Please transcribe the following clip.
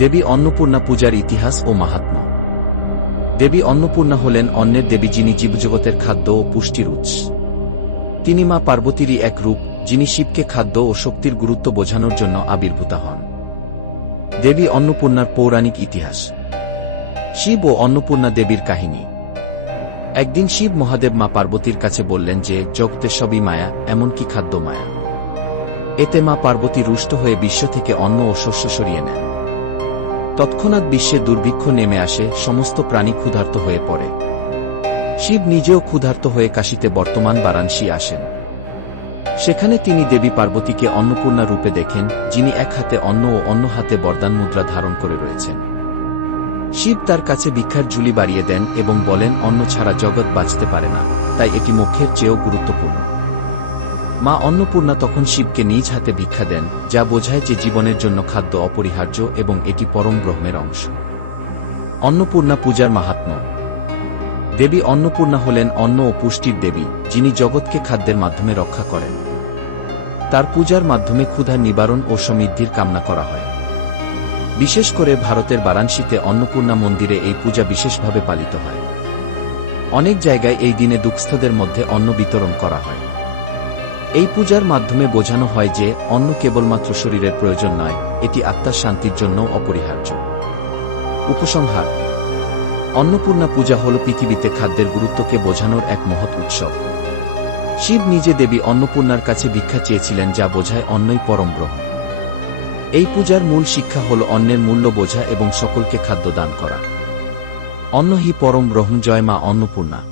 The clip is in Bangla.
দেবী অন্নপূর্ণা পূজার ইতিহাস ও মাহাত্ম্য। দেবী অন্নপূর্ণা হলেন অন্যের দেবী যিনি জীবজগতের খাদ্য ও পুষ্টির উৎস। তিনি মা পার্বতীরই এক রূপ, যিনি শিবকে খাদ্য ও শক্তির গুরুত্ব বোঝানোর জন্য আবির্ভূতা হন। দেবী অন্নপূর্ণার পৌরাণিক ইতিহাস। শিব ও অন্নপূর্ণা দেবীর কাহিনী। একদিন শিব মহাদেব মা পার্বতীর কাছে বললেন যে, জগতে সবই মায়া, এমনকি খাদ্য মায়া। এতে মা পার্বতী রুষ্ট হয়ে বিশ্ব থেকে অন্ন ও শস্য সরিয়ে নেন। তৎক্ষণাৎ বিশ্বে দুর্ভিক্ষ নেমে আসে, সমস্ত প্রাণী ক্ষুধার্ত হয়ে পড়ে। শিব নিজেও ক্ষুধার্ত হয়ে কাশীতে বর্তমান বারাণসী আসেন। সেখানে তিনি দেবী পার্বতীকে অন্নপূর্ণা রূপে দেখেন, যিনি এক হাতে অন্ন ও অন্য হাতে বরদান মুদ্রা ধারণ করে রয়েছেন। শিব তার কাছে ভিক্ষার ঝুলি বাড়িয়ে দেন এবং বলেন, অন্ন ছাড়া জগৎ বাঁচতে পারে না, তাই এটি মোক্ষের চেয়েও গুরুত্বপূর্ণ। মা অন্নপূর্ণা তখন শিবকে নিজ হাতে ভিক্ষা দেন, যা বোঝায় যে জীবনের জন্য খাদ্য অপরিহার্য এবং এটি পরম ব্রহ্মের অংশ। অন্নপূর্ণা পূজার মাহাত্ম্য। দেবী অন্নপূর্ণা হলেন অন্ন ও পুষ্টির দেবী, যিনি জগৎকে খাদ্যের মাধ্যমে রক্ষা করেন। তার পূজার মাধ্যমে ক্ষুধা নিবারণ ও সমৃদ্ধির কামনা করা হয়। বিশেষ করে ভারতের বারাণসীতে অন্নপূর্ণা মন্দিরে এই পূজা বিশেষভাবে পালিত হয়। অনেক জায়গায় এই দিনে দুঃস্থদের মধ্যে অন্ন বিতরণ করা হয়। এই পূজার মাধ্যমে বোঝানো হয় যে, অন্ন কেবলমাত্র শরীরের প্রয়োজন নয়, এটি আত্মার শান্তির জন্য অপরিহার্য। উপসংহার। অন্নপূর্ণা পূজা হল পৃথিবীতে খাদ্যের গুরুত্বকে বোঝানোর এক মহৎ উৎসব। শিব নিজে দেবী অন্নপূর্ণার কাছে ভিক্ষা চেয়েছিলেন যা বোঝায় অন্নই পরম ব্রহ্ম। এই পূজার মূল শিক্ষা হল অন্নের মূল্য বোঝা এবং সকলকে খাদ্য দান করা। অন্ন হি পরম ব্রহ্ম, জয় মা অন্নপূর্ণা।